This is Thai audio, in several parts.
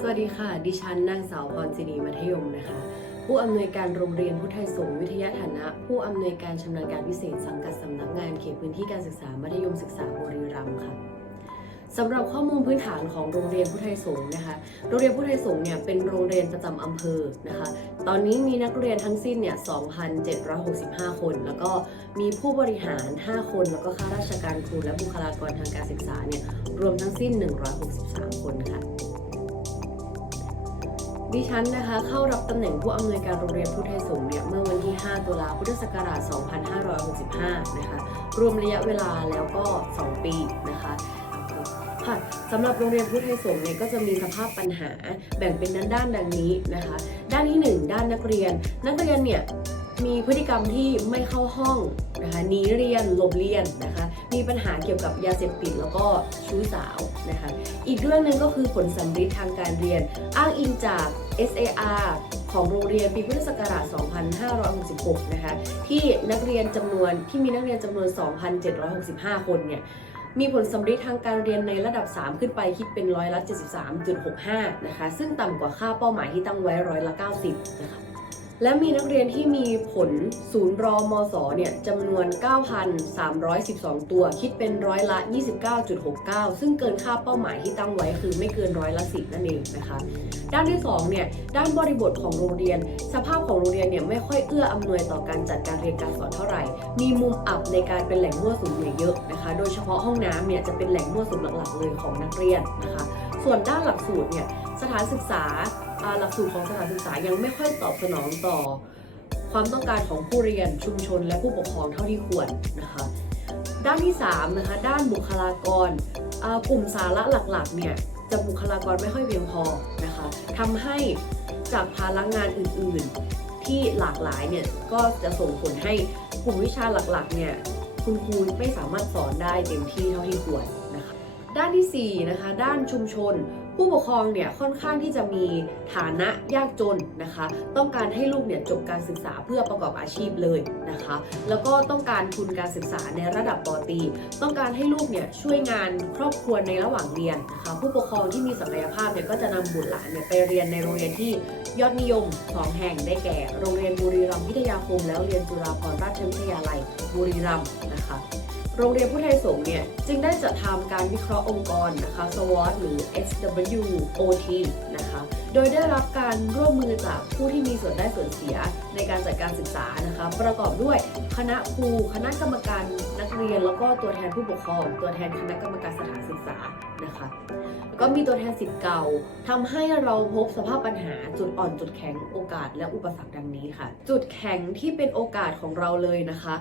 สวัสดีค่ะ ดิฉันนางสาวพรศินีมัธยมนะคะ ผู้อำนวยการโรงเรียนพุทธไทยสงฆ์วิทยาฐานะ ผู้อำนวยการชำนาญการพิเศษสังกัดสำนักงานเขตพื้นที่การศึกษามัธยมศึกษาบุรีรัมย์ค่ะสำหรับข้อมูลพื้นฐานของโรงเรียนพุทธไทยสงฆ์นะคะ โรงเรียนพุทธไทยสงฆ์เนี่ยเป็นโรงเรียนประจำอำเภอนะคะ ตอนนี้มีนักเรียนทั้งสิ้นเนี่ย 2,765 คน แล้วก็มีผู้บริหาร 5 คน แล้วก็ข้าราชการครูและบุคลากรทางการศึกษาเนี่ย รวมทั้งสิ้น 163 คนค่ะ ดิฉันนะคะเข้ารับตำแหน่งผู้อำนวยการโรงเรียนพุทธไทยสงฆ์เนี่ยเมื่อวันที่ 5 ตุลาพุทธศักราช 2565 นะคะ รวมระยะเวลาแล้วก็ 2 ปีนะคะค่ะสำหรับโรงเรียนพุทธไทยสงฆ์เนี่ยก็จะมีสภาพปัญหาแบ่งเป็นด้านๆดังนี้นะคะ ด้านที่ 1 ด้านนักเรียน นักเรียนเนี่ยมีพฤติกรรมที่ไม่เข้าห้องนะคะหนีเรียนหลบเรียนนะคะ มีปัญหาเกี่ยวกับยาเสพติดแล้วก็ชู้สาวนะคะอีกเรื่องหนึ่งก็คือผลสัมฤทธิ์ทางการเรียน อ้างอิงจาก SAR ของโรงเรียนปีพุทธศักราช 2566 นะคะที่นักเรียนจำนวนที่มีนักเรียนจำนวน 2,765 คนเนี่ยมีผลสัมฤทธิ์ทางการเรียนในระดับ 3 ขึ้นไปคิดเป็นร้อยละ 73.65 นะคะ ซึ่งต่ำกว่าค่าเป้าหมายที่ตั้งไว้ร้อยละ 90 นะคะ และมีนักเรียนที่มีผลศูนย์รอมศเนี่ยจำนวน 9,312 ตัว คิดเป็นร้อยละ 29.69 ซึ่งเกินค่าเป้าหมายที่ตั้งไว้คือไม่เกินร้อยละ 10 นั่นเองนะคะ ด้านที่2เนี่ยด้านบริบทของโรงเรียน สภาพของโรงเรียนเนี่ยไม่ค่อยเอื้ออำนวยต่อการจัดการเรียนการสอนเท่าไหร่ มีมุมอับในการเป็นแหล่งมั่วสุมเนี่ยเยอะนะคะ โดยเฉพาะห้องน้ำเนี่ยจะเป็นแหล่งมั่วสุมหลักๆเลยของนักเรียนนะคะ ส่วนด้านหลักสูตรเนี่ยสถานศึกษา หลักสูตรของสถานศึกษายังไม่ค่อยตอบสนองต่อ ความต้องการของผู้เรียนชุมชน และผู้ปกครองเท่าที่ควรนะคะด้านที่3นะคะด้านบุคลากรกลุ่มสาระหลักๆเนี่ยจะบุคลากรไม่ค่อยเพียงพอนะคะทำให้จากภาระงานอื่นๆ ที่หลากหลายเนี่ยก็จะส่งผลให้กลุ่มวิชาหลักๆเนี่ยคุณครูไม่สามารถสอนได้เต็มที่เท่าที่ควรนะคะด้านทีสี่4นะคะด้านชุมชน ผู้ปกครองเนี่ยค่อนข้างที่จะมีฐานะยากจนนะคะ ต้องการให้ลูกเนี่ยจบการศึกษาเพื่อประกอบอาชีพเลยนะคะ แล้วก็ต้องการทุนการศึกษาในระดับปตี ต้องการให้ลูกเนี่ยช่วยงานครอบครัวในระหว่างเรียนนะคะผู้ปกครองที่มีศักยภาพเนี่ยก็จะนำบุตรหลานเนี่ยไปเรียนในโรงเรียนที่ยอดนิยมสองแห่งได้แก่ โรงเรียนบุรีรัมย์พิทยาคมแล้วเรียนจุฬาภรณราชวิทยาลัยบุรีรัมย์นะคะ โรงเรียนพุทไทยสงฆ์เนี่ยจึงได้จัดทำการวิเคราะห์องค์กรนะคะ SWOT หรือ SWOT โดยได้รับการร่วมมือจากผู้ที่มีส่วนได้ส่วนเสียในการจัดการศึกษานะคะ ประกอบด้วยคณะครูคณะกรรมการนักเรียน แล้วก็ตัวแทนผู้ปกครอง ตัวแทนคณะกรรมการสถานศึกษานะคะแล้วก็มีตัวแทนสิทธิ์เก่าทำให้เราพบสภาพปัญหาจุดอ่อนจุดแข็งโอกาสและอุปสรรคดังนี้ค่ะ จุดแข็งที่เป็นโอกาสของเราเลยนะคะ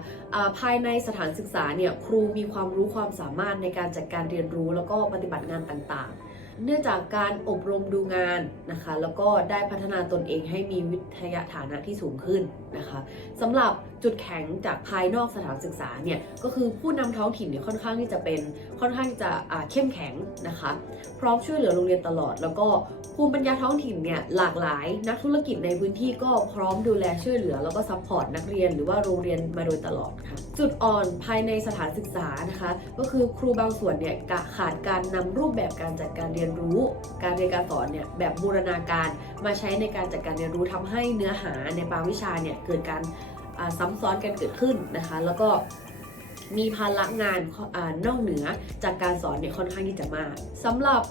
าภายในสถานศึกษาเนี่ยครูมีความรู้ความสามารถในการจัดการเรียนรู้แล้วก็ปฏิบัติงานต่างๆ เนื่องจากการอบรมดูงานนะคะ แล้วก็ได้พัฒนาตนเองให้มีวิทยาฐานะที่สูงขึ้นนะคะสำหรับจุดแข็งจากภายนอกสถานศึกษาเนี่ยก็คือผู้นำท้องถิ่นเนี่ยค่อนข้างที่จะเป็นค่อนข้างที่จะอ่าเข้มแข็งนะคะ พร้อมช่วยเหลือโรงเรียนตลอด แล้วก็ภูมิปัญญาท้องถิ่นเนี่ยหลากหลายนักธุรกิจในพื้นที่ก็พร้อมดูแลช่วยเหลือ แล้วก็ซัพพอร์ตนักเรียนหรือว่าโรงเรียนมาโดยตลอดค่ะจุดอ่อนภายในสถานศึกษานะคะ ก็คือครูบางส่วนเนี่ยขาดการนำรูปแบบการจัดการเรียนรู้การเรียนการสอนเนี่ยแบบบูรณาการมาใช้ในการจัดการเรียนรู้ทำให้เนื้อหาในบางวิชาเนี่ยเกิดการซ้ำซ้อนกันเกิดขึ้นนะคะ แล้วก็มีภาระงานอนอกเหนือจากการสอนเนี่ยค่อนข้างที่จะมากสำหรับ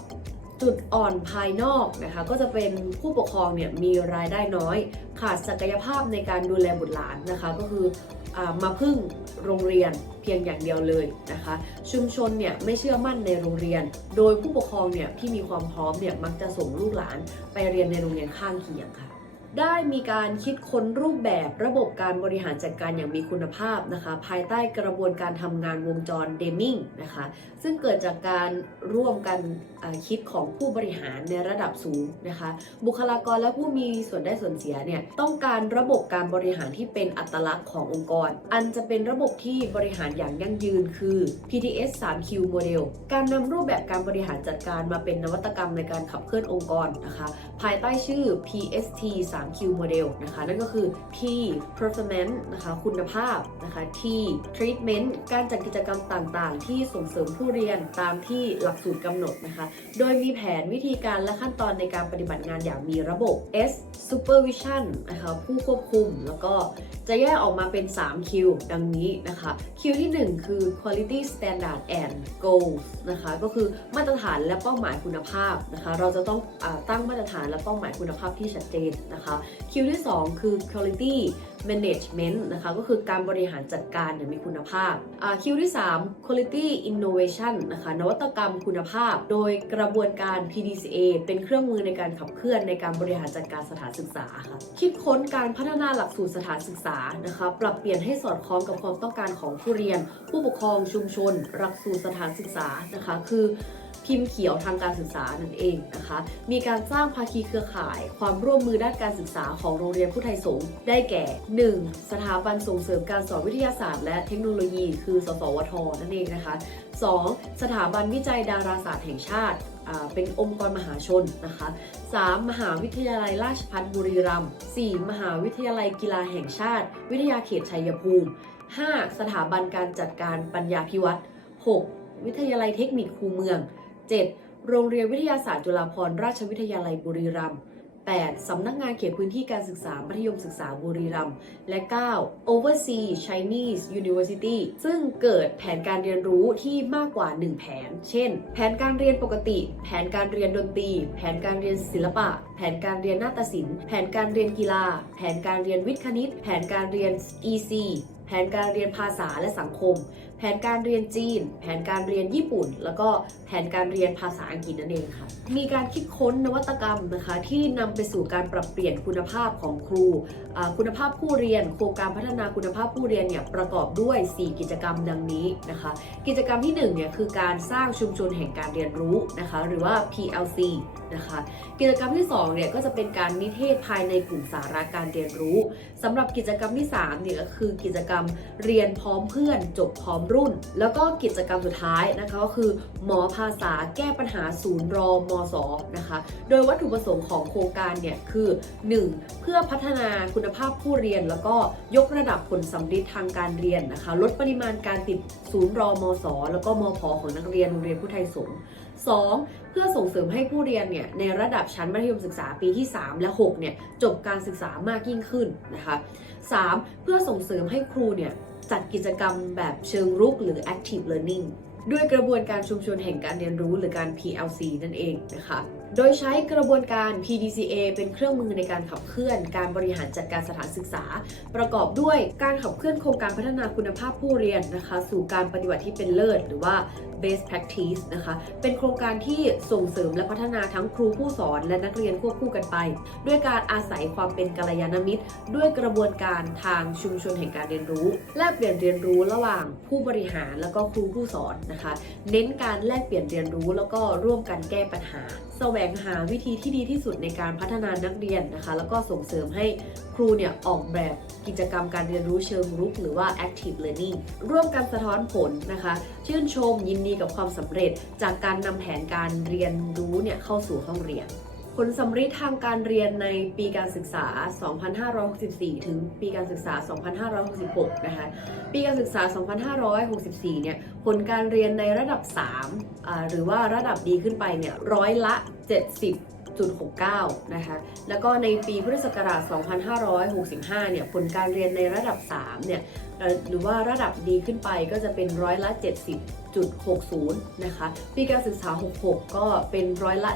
จุดอ่อนภายนอกนะคะก็จะเป็นผู้ปกครองเนี่ยมีรายได้น้อย ขาดศักยภาพในการดูแลบุตรหลานนะคะ ก็คือ มาพึ่งโรงเรียนเพียงอย่างเดียวเลยนะคะ ชุมชนเนี่ยไม่เชื่อมั่นในโรงเรียน โดยผู้ปกครองเนี่ยที่มีความพร้อมเนี่ยมักจะส่งลูกหลานไปเรียนในโรงเรียนข้างเคียงค่ะ ได้มีการคิดค้นรูปแบบระบบการบริหารจัดการอย่างมีคุณภาพนะคะ ภายใต้กระบวนการทำงานวงจรเดมิงนะคะซึ่งเกิดจากการร่วมกันคิดของผู้บริหารในระดับสูงนะคะ บุคลากรและผู้มีส่วนได้ส่วนเสียเนี่ยต้องการระบบการบริหารที่เป็นอัตลักษณ์ขององค์กร อันจะเป็นระบบที่บริหารอย่างยั่งยืนคือ PTS 3Q Model การนำรูปแบบการบริหารจัดการมาเป็นนวัตกรรมในการขับเคลื่อนองค์กรนะคะ ภายใต้ชื่อ PST 3Q โมเดลนะคะ นั่นก็คือ P performance นะคะคุณภาพนะคะ T treatment การจัดกิจกรรมต่างๆ ที่ส่งเสริมผู้เรียนตามที่หลักสูตรกำหนดนะคะ โดยมีแผนวิธีการและขั้นตอนในการปฏิบัติงานอย่างมีระบบ S supervision นะคะผู้ควบคุมแล้วก็ จะแยกออกมาเป็น3 Q ดังนี้นะคะ Q ที่ 1 คือ quality standard and goals นะคะ ก็คือมาตรฐานและเป้าหมายคุณภาพนะคะ เราจะต้องอตั้งมาตรฐานและเป้าหมายคุณภาพที่ชัดเจนนะคะ Q ที่ 2 คือ quality management นะคะ ก็คือการบริหารจัดการอย่างมีคุณภาพอ่า Q ที่ 3 quality innovation นะคะ นวัตกรรมคุณภาพ โดยกระบวนการ PDCA เป็นเครื่องมือในการขับเคลื่อนในการบริหารจัดการสถานศึกษาค่ะ คิดค้นการพัฒนาหลักสูตรสถานศึกษานะคะปรับเปลี่ยนให้สอดคล้องกับความต้องการของผู้เรียน ผู้ปกครองชุมชนหลักสูตรสถานศึกษานะคะ คือพิมพ์เขียวทางการศึกษานั่นเองนะคะ มีการสร้างภาคีเครือข่าย ความร่วมมือด้านการศึกษาของโรงเรียนผู้ไทยสงฆ์ได้แก่ 1. สถาบันส่งเสริมการสอนวิทยาศาสตร์และเทคโนโลยี คือ สสวท นั่นเองนะคะ 2. สถาบันวิจัยดาราศาสตร์แห่งชาติ เป็นองค์กรมหาชนนะคะ 3. มหาวิทยาลัยราชภัฏบุรีรัมย์ 4. มหาวิทยาลัยกีฬาแห่งชาติ วิทยาเขตชัยภูมิ 5. สถาบันการจัดการปัญญาพิวัตร 6. วิทยาลัยเทคนิคคูเมือง 7. โรงเรียนวิทยาศาสตร์จุฬาภรณราชวิทยาลัยบุรีรัมย์ 8. สำนักงานเขตพื้นที่การศึกษามัธยมศึกษาบุรีรัมย์และ 9. Overseas Chinese University ซึ่งเกิดแผนการเรียนรู้ที่มากกว่า 1 แผน เช่น แผนการเรียนปกติ แผนการเรียนดนตรี แผนการเรียนศิลปะ แผนการเรียนนาฏศิลป์ แผนการเรียนกีฬา แผนการเรียนวิทย์คณิต แผนการเรียน EC แผนการเรียนภาษาและสังคม แผนการเรียนจีน แผนการเรียนญี่ปุ่น แล้วก็แผนการเรียนภาษาอังกฤษนั่นเองค่ะ มีการคิดค้นนวัตกรรมนะคะ ที่นำไปสู่การปรับเปลี่ยนคุณภาพของครู คุณภาพผู้เรียน โครงการพัฒนาคุณภาพผู้เรียนเนี่ยประกอบด้วย 4 กิจกรรมดังนี้นะคะ กิจกรรมที่1เนี่ยคือการสร้างชุมชนแห่งการเรียนรู้นะคะ หรือว่า PLC นะคะ กิจกรรมที่2เนี่ยก็จะเป็นการนิเทศภายในกลุ่มสาระการเรียนรู้สำหรับกิจกรรมที่3เนี่ยก็คือกิจกรรมเรียนพร้อมเพื่อนจบพร้อมรุ่น แล้วก็กิจกรรมสุดท้ายนะคะก็คือหมอภาษาแก้ปัญหาศูนย์รอมสนะคะ โดยวัตถุประสงค์ของโครงการเนี่ยคือ 1. เพื่อพัฒนาคุณภาพผู้เรียน แล้วก็ยกระดับผลสัมฤทธิ์ทางการเรียนนะคะ ลดปริมาณการติดศูนย์รอมสแล้วก็มพของนักเรียนโรงเรียนผู้ไทยสงฆ์ 2. เพื่อส่งเสริมให้ผู้เรียนเนี่ยในระดับชั้นมัธยมศึกษาปีที่ 3 และ6เนี่ยจบการศึกษามากยิ่งขึ้นนะคะ 3. เพื่อส่งเสริมให้ครูเนี่ยจัดกิจกรรมแบบเชิงรุกหรือ active learning ด้วยกระบวนการชุมชนแห่งการเรียนรู้หรือการ PLC นั่นเองนะคะ โดยใช้กระบวนการ PDCA เป็นเครื่องมือในการขับเคลื่อน การบริหารจัดการสถานศึกษา ประกอบด้วยการขับเคลื่อนโครงการพัฒนาคุณภาพผู้เรียนนะคะ สู่การปฏิบัติที่เป็นเลิศ หรือว่า best practice นะคะ เป็นโครงการที่ส่งเสริมและพัฒนาทั้งครูผู้สอนและนักเรียนควบคู่กันไป ด้วยการอาศัยความเป็นกัลยาณมิตร ด้วยกระบวนการทางชุมชนแห่งการเรียนรู้ แลกเปลี่ยนเรียนรู้ระหว่างผู้บริหารแล้วก็ครูผู้สอนนะคะ เน้นการแลกเปลี่ยนเรียนรู้แล้วก็ร่วมกันแก้ปัญหา แสวงหาวิธีที่ดีที่สุดในการพัฒนานักเรียนนะคะ แล้วก็ส่งเสริมให้ครูเนี่ยออกแบบกิจกรรมการเรียนรู้เชิงรุกหรือว่า active learning ร่วมกันสะท้อนผลนะคะ ชื่นชมยินดีกับความสำเร็จจากการนำแผนการเรียนรู้เนี่ยเข้าสู่ห้องเรียน ผลสำเร็จทางการเรียนในปีการศึกษา 2564 ถึงปีการศึกษา 2566 นะคะ ปีการศึกษา 2564 เนี่ย ผลการเรียนในระดับ 3 หรือว่าระดับดีขึ้นไปเนี่ย ร้อยละ 70.69 นะคะ แล้วก็ในปีพุทธศักราช 2565 เนี่ย ผลการเรียนในระดับ 3 เนี่ย หรือว่าระดับดีขึ้นไปก็จะเป็นร้อยละ 70.60 นะคะ ปีการศึกษา 66 ก็เป็นร้อยละ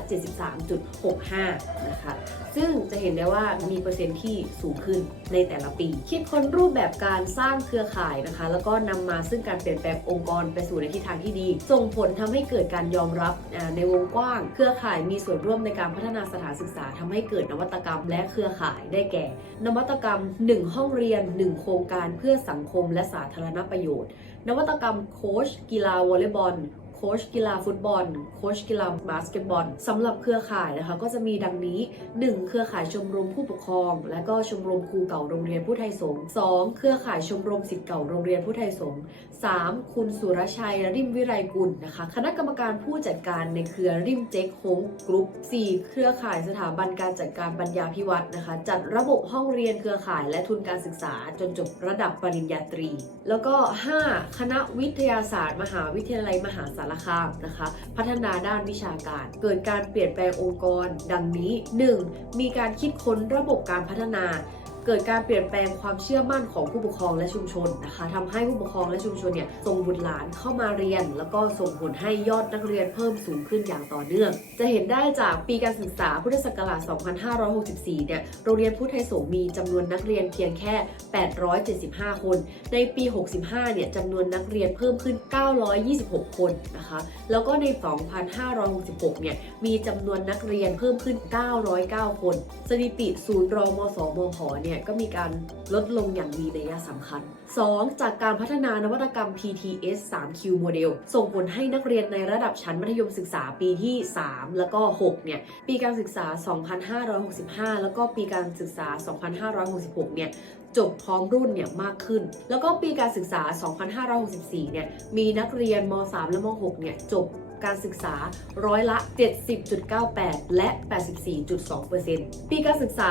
73.65 นะคะ ซึ่งจะเห็นได้ว่ามีเปอร์เซ็นต์ที่สูงขึ้นในแต่ละปี คิดค้นรูปแบบการสร้างเครือข่ายนะคะ แล้วก็นำมาซึ่งการเปลี่ยนแปลงองค์กรไปสู่ในทิศทางที่ดี ส่งผลทำให้เกิดการยอมรับในวงกว้าง เครือข่ายมีส่วนร่วมในการพัฒนาสถานศึกษาทำให้เกิดนวัตกรรมและเครือข่ายได้แก่ นวัตกรรม 1 ห้องเรียน 1 โครงการเพื่อสังคมและสาธารณประโยชน์ นวัตกรรมโค้ชกีฬาวอลเลย์บอล คค้ชกีฬาฟุตบอล โค้ชกีฬาบาสเกตบอลสำหรับเครือข่ายนะคะก็จะมีดังนี้ 1. เครือข่ายชมรมผู้ปกครอง และก็ชมรมครูเก่าโรงเรียนผู้ไทยสงฆ์ 2. เครือข่ายชมรมศิษย์เก่าโรงเรียนผู้ไทยสงฆ์ 3. คุณสุรชัยริมวิไลกุลนะคะคณะกรรมการผู้จัดการในเครือริมเจ๊กโฮงกรุ๊ป 4. เครือข่ายสถาบันการจัดการปัญญาพิวัตรนะคะ จัดระบบห้องเรียนเครือข่ายและทุนการศึกษาจนจบระดับปริญญาตรี แล้วก็ 5. คณะวิทยาศาสตร์ มหาวิทยาลัยมหาสารคามนะคะ พัฒนาด้านวิชาการ เกิดการเปลี่ยนแปลงองค์กร ดังนี้ 1. มีการคิดค้นระบบการพัฒนา เกิดการเปลี่ยนแปลงความเชื่อมั่นของผู้ปกครองและชุมชนนะคะทำให้ผู้ปกครองและชุมชนเนี่ยส่งบุตรหลานเข้ามาเรียน แล้วก็ส่งผลให้ยอดนักเรียนเพิ่มสูงขึ้นอย่างต่อเนื่อง จะเห็นได้จากปีการศึกษาพุทธศักราช 2564 เนี่ยโรงเรียนพุทธไทยสงฆ์มีจำนวนนักเรียนเพียงแค่ 875 คน ในปี 65 เนี่ยจำนวนนักเรียนเพิ่มขึ้น 926 คนนะคะแล้วก็ใน 2566 เนี่ยมีจำนวนนักเรียนเพิ่มขึ้น 909 คน สถิติศูนย์รอมสมผเนี่ยก็มีการลดลงอย่างมีนัยสำคัญ 2. จากการพัฒนานวัตกรรม PTS 3Q โมเดลส่งผลให้นักเรียนในระดับชั้นมัธยมศึกษาปีที่ 3 แล้วก็ 6 เนี่ย ปีการศึกษา 2565 แล้วก็ปีการศึกษา 2566 เนี่ยจบพร้อมรุ่นเนี่ยมากขึ้น แล้วก็ปีการศึกษา 2564 เนี่ย มีนักเรียนม 3 และม 6 เนี่ยจบ การศึกษาร้อยละ 70.98 และ 84.2%ปีการศึกษา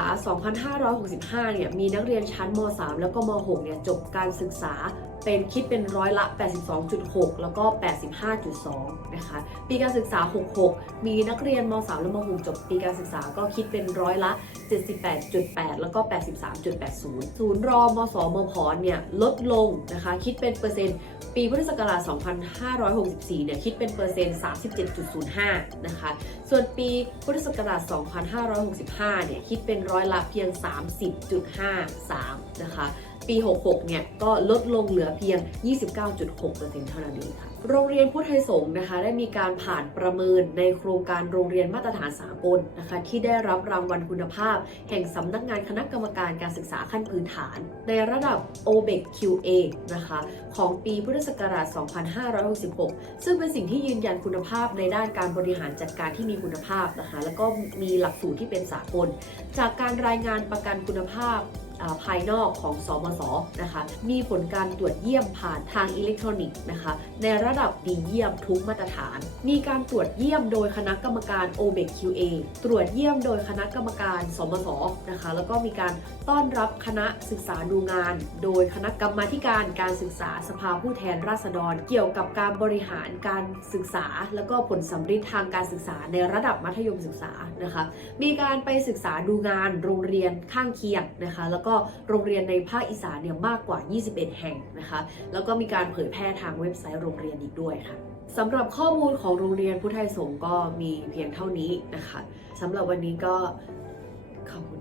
2565 เนี่ย มีนักเรียนชั้นม 3 แล้วก็ม 6 เนี่ย จบการศึกษา เป็นคิดเป็นร้อยละ 82.6 แล้วก็ 85.2 นะคะ ปีการศึกษา 66 มีนักเรียนม 3 และม 6 จบปีการศึกษาก็คิดเป็นร้อยละ 78.8 แล้วก็ 83.80 ศูนย์รอมสมพเนี่ยลดลงนะคะ คิดเป็นเปอร์เซ็นต์ปีพุทธศักราช 2564 เนี่ย คิดเป็นเปอร์เซ็นต์ 37.05 นะคะ ส่วนปีพุทธศักราช 2565 เนี่ย คิดเป็นร้อยละเพียง 30.53 นะคะ ปี 66 เนี่ย ก็ลดลงเหลือเพียง 29.6%เท่านั้นเองค่ะโรงเรียนพุทธไทยสงฆ์นะคะ ได้มีการผ่านประเมินในโครงการโรงเรียนมาตรฐานสากลนะคะ ที่ได้รับรางวัลคุณภาพ แห่งสำนักงานคณะกรรมการการศึกษาขั้นพื้นฐาน ในระดับ OBEC QA นะคะ ของปีพุทธศักราช 2566 ซึ่งเป็นสิ่งที่ยืนยันคุณภาพในด้านการบริหารจัดการที่มีคุณภาพนะคะแล้วก็มีหลักสูตรที่เป็นสากล จากการรายงานประกันคุณภาพ ภายนอกของสมสนะคะ มีผลการตรวจเยี่ยมผ่านทางอิเล็กทรอนิกส์นะคะ ในระดับดีเยี่ยมทุกมาตรฐาน มีการตรวจเยี่ยมโดยคณะกรรมการ OBE QA ตรวจเยี่ยมโดยคณะกรรมการสมสนะคะ แล้วก็มีการต้อนรับคณะศึกษาดูงาน โดยคณะกรรมาการการศึกษาสภาผู้แทนราษฎร เกี่ยวกับการบริหารการศึกษา แล้วก็ผลสำฤทธิ์ทางการศึกษาในระดับมัธยมศึกษานะคะ มีการไปศึกษาดูงานโรงเรียนข้างเคียงนะคะ แล้วก็โรงเรียนในภาคอีสานเนี่ยมากกว่า 21 แห่งนะคะ แล้วก็มีการเผยแพร่ทางเว็บไซต์โรงเรียนอีกด้วยค่ะสำหรับข้อมูลของโรงเรียนพุทธไทยสงฆ์ก็มีเพียงเท่านี้นะคะสำหรับวันนี้ก็ขอบคุณ